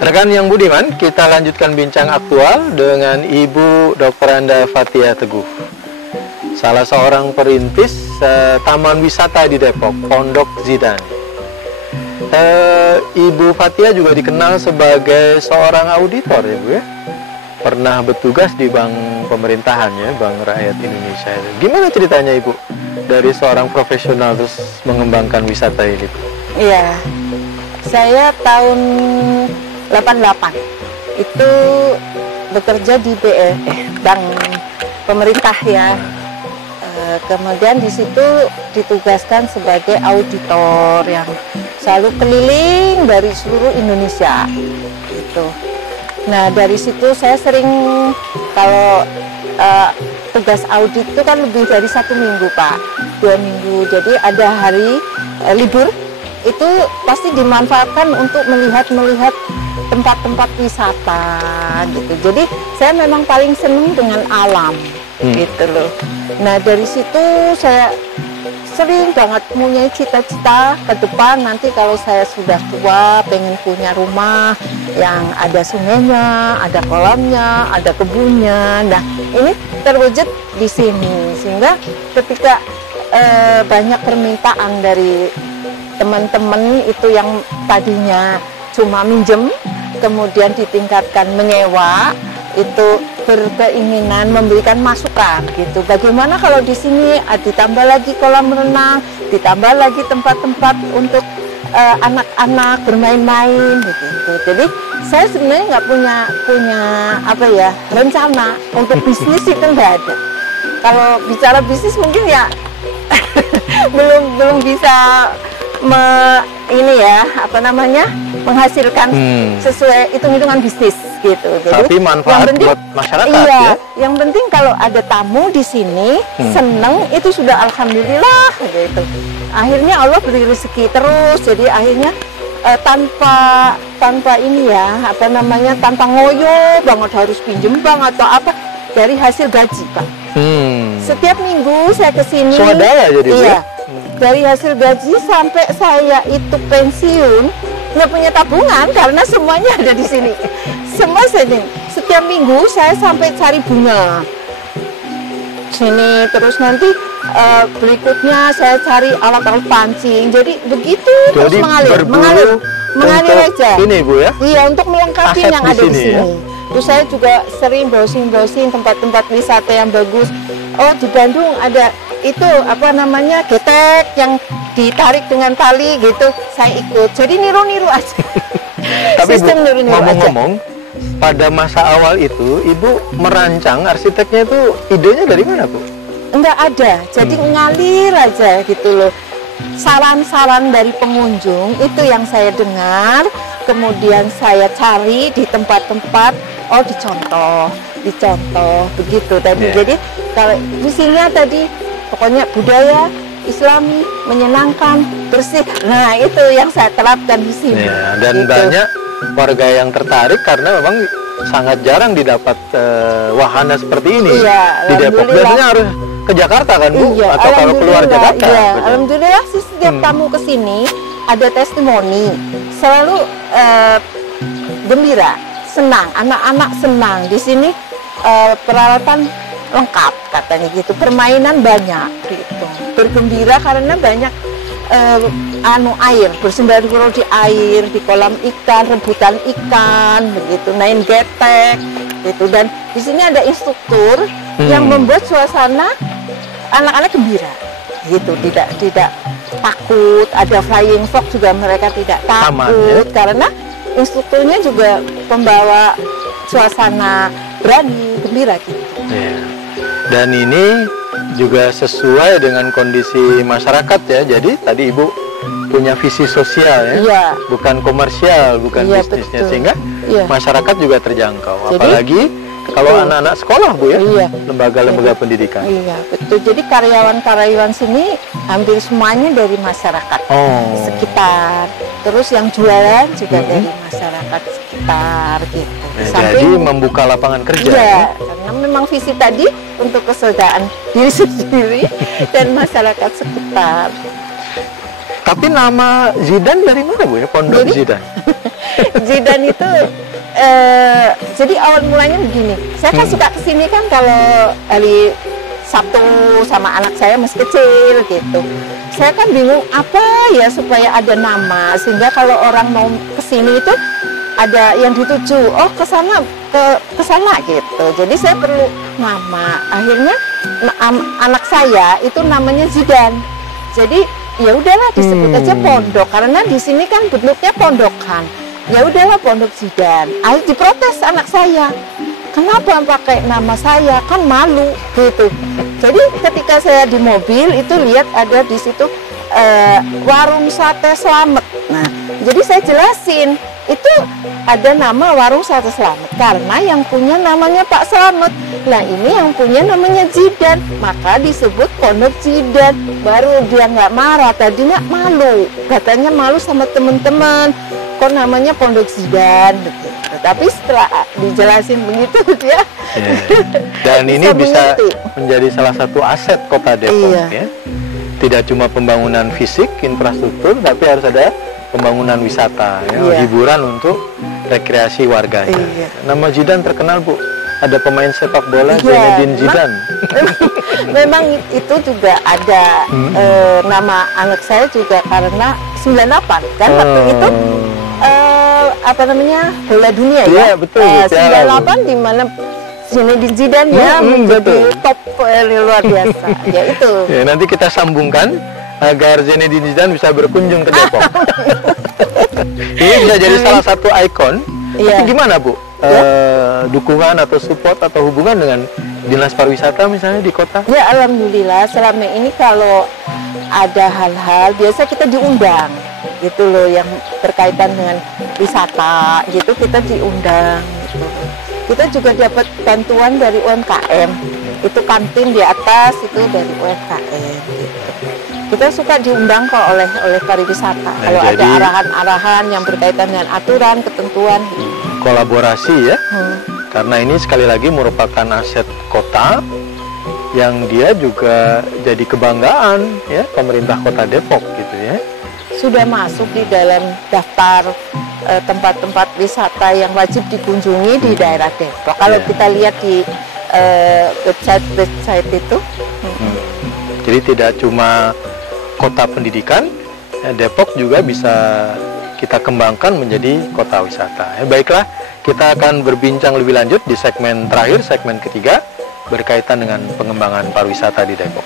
Rekan yang budiman, kita lanjutkan bincang aktual dengan Ibu Dr. Anda Fathia Teguh, salah seorang perintis Taman Wisata di Depok, Pondok Zidan. Ibu Fathia juga dikenal sebagai seorang auditor ya Bu ya. Pernah bertugas di bank pemerintahan ya, Bank Rakyat Indonesia. Gimana ceritanya Ibu dari seorang profesional terus mengembangkan wisata ini? Iya, saya tahun 88 itu bekerja di bank pemerintah ya. Kemudian di situ ditugaskan sebagai auditor yang selalu keliling dari seluruh Indonesia gitu. Nah dari situ saya sering kalau tugas audit itu kan lebih dari 1 minggu Pak, 2 minggu. Jadi ada hari libur itu pasti dimanfaatkan untuk melihat tempat-tempat wisata gitu. Jadi saya memang paling senang dengan alam gitu loh. Nah dari situ saya sering banget punya cita-cita ke depan, nanti kalau saya sudah tua pengen punya rumah yang ada sungainya, ada kolamnya, ada kebunnya. Nah ini terwujud di sini, sehingga ketika banyak permintaan dari teman-teman itu yang tadinya cuma minjem, kemudian ditingkatkan menyewa, itu berkeinginan memberikan masukan gitu. Bagaimana kalau di sini ditambah lagi kolam renang, ditambah lagi tempat-tempat untuk anak-anak bermain-main gitu. Jadi saya sebenarnya nggak punya apa ya rencana untuk bisnis itu nggak ada. Kalau bicara bisnis mungkin ya belum bisa menghasilkan sesuai hitung-hitungan bisnis gitu. Jadi tapi manfaat buat masyarakat iya, ya. Yang penting kalau ada tamu di sini seneng itu sudah alhamdulillah gitu. Akhirnya Allah beri rezeki terus. Jadi akhirnya tanpa ini ya tanpa ngoyo banget harus pinjem bank atau apa, dari hasil gaji Pak. Setiap minggu saya kesini. Swadaya jadi iya. Dari hasil gaji sampai saya itu pensiun nggak punya tabungan karena semuanya ada di sini. Semua setiap minggu saya sampai cari bunga sini, terus nanti berikutnya saya cari alat-alat pancing. Jadi begitu terus mengalir aja. Ini Bu ya? Iya, untuk melengkapi yang ada di sini. Ya? Terus saya juga sering browsing tempat-tempat wisata yang bagus. Oh di Bandung ada itu getek yang ditarik dengan tali gitu, saya ikut. Jadi niru-niru aja. Tapi sistem ngomong-ngomong, pada masa awal itu Ibu merancang arsiteknya itu idenya dari mana Bu? Enggak ada, jadi ngalir aja gitu loh. Saran-saran dari pengunjung itu yang saya dengar, kemudian saya cari di tempat-tempat, dicontoh begitu tadi. Yeah. Jadi kalau visinya tadi pokoknya budaya Islami, menyenangkan, bersih. Nah itu yang saya terapkan di sini. Yeah, dan gitu. Banyak warga yang tertarik karena memang sangat jarang didapat wahana seperti ini di Depok. Biasanya harus ke Jakarta kan Bu? Iya, atau kalau keluar Jakarta. Iya, alhamdulillah sih setiap tamu ke sini ada testimoni, selalu gembira, senang, anak-anak senang. Di sini peralatan lengkap katanya gitu, permainan banyak gitu, bergembira karena banyak air, bersembunyi di air, di kolam ikan, rebutan ikan begitu, main getek gitu. Dan di sini ada instruktur yang membuat suasana anak-anak gembira gitu, tidak takut. Ada flying fox juga mereka tidak takut karena instrukturnya juga pembawa suasana berani, gembira gitu. Yeah. Dan ini juga sesuai dengan kondisi masyarakat ya. Jadi tadi Ibu punya visi sosial ya, iya. Bukan komersial, bukan iya, bisnisnya, betul. sehingga iya. masyarakat juga terjangkau. Jadi, apalagi kalau anak-anak sekolah Bu ya, iya. lembaga-lembaga pendidikan. Iya betul. Jadi karyawan-karyawan sini hampir semuanya dari masyarakat sekitar. Terus yang jualan juga dari masyarakat sekitar gitu. Jadi membuka lapangan kerja. Iya, karena memang visi tadi untuk kesetaraan diri sendiri dan masyarakat sekitar. Tapi nama Zidan dari mana Bu ya? Pondok Zidan. Zidan itu jadi awal mulanya begini. Saya kan suka kesini kan kalau hari Sabtu sama anak saya masih kecil gitu. Saya kan bingung apa ya supaya ada nama sehingga kalau orang mau kesini itu ada yang dituju. Oh ke sana gitu. Jadi saya perlu nama. Akhirnya anak saya itu namanya Zidan. Jadi ya udahlah disebut aja pondok karena di sini kan bentuknya pondokan. Ya udahlah pondok Zidan. Akhirnya diprotes anak saya. Kenapa pakai nama saya? Kan malu gitu. Jadi ketika saya di mobil itu lihat ada di situ warung sate Slamet. Nah, jadi saya jelasin itu ada nama warung sate Slamet karena yang punya namanya Pak Slamet. Nah ini yang punya namanya Zidan, maka disebut pondok Zidan. Baru dia nggak marah, tadinya malu, katanya malu sama teman-teman. Kok namanya pondok Zidan? Tapi setelah dijelasin begitu dia. Dan ini bisa menjadi salah satu aset Kota Depok ya. Tidak cuma pembangunan fisik, infrastruktur, tapi harus ada pembangunan wisata, ya, hiburan untuk rekreasi warganya. Nama Zidan terkenal, Bu. Ada pemain sepak bola Zinedine Zidane. Memang itu juga ada nama anak saya juga karena 98 kan waktu itu apa namanya bola dunia ya. Betul. 98 di mana Zinedine Zidane ya menjadi top luar biasa. Ya itu. Ya, nanti kita sambungkan agar Zinedine Zidane bisa berkunjung ke Depok. Ini bisa jadi salah satu ikon. Tapi gimana, Bu? Dukungan atau support atau hubungan dengan dinas pariwisata misalnya di kota? Ya alhamdulillah selama ini kalau ada hal-hal biasa kita diundang gitu loh yang berkaitan dengan wisata gitu kita diundang gitu. Kita juga dapat bantuan dari UMKM itu kantin di atas itu dari UMKM gitu. Kita suka diundang kok oleh pariwisata kalau ada arahan-arahan yang berkaitan dengan aturan ketentuan kolaborasi ya. Karena ini sekali lagi merupakan aset kota yang dia juga jadi kebanggaan ya pemerintah Kota Depok gitu ya. Sudah masuk di dalam daftar tempat-tempat wisata yang wajib dikunjungi di daerah Depok. Kalau kita lihat di website itu. Jadi tidak cuma kota pendidikan, ya, Depok juga bisa kita kembangkan menjadi kota wisata. Ya, baiklah, kita akan berbincang lebih lanjut di segmen terakhir, segmen ketiga, berkaitan dengan pengembangan pariwisata di Depok.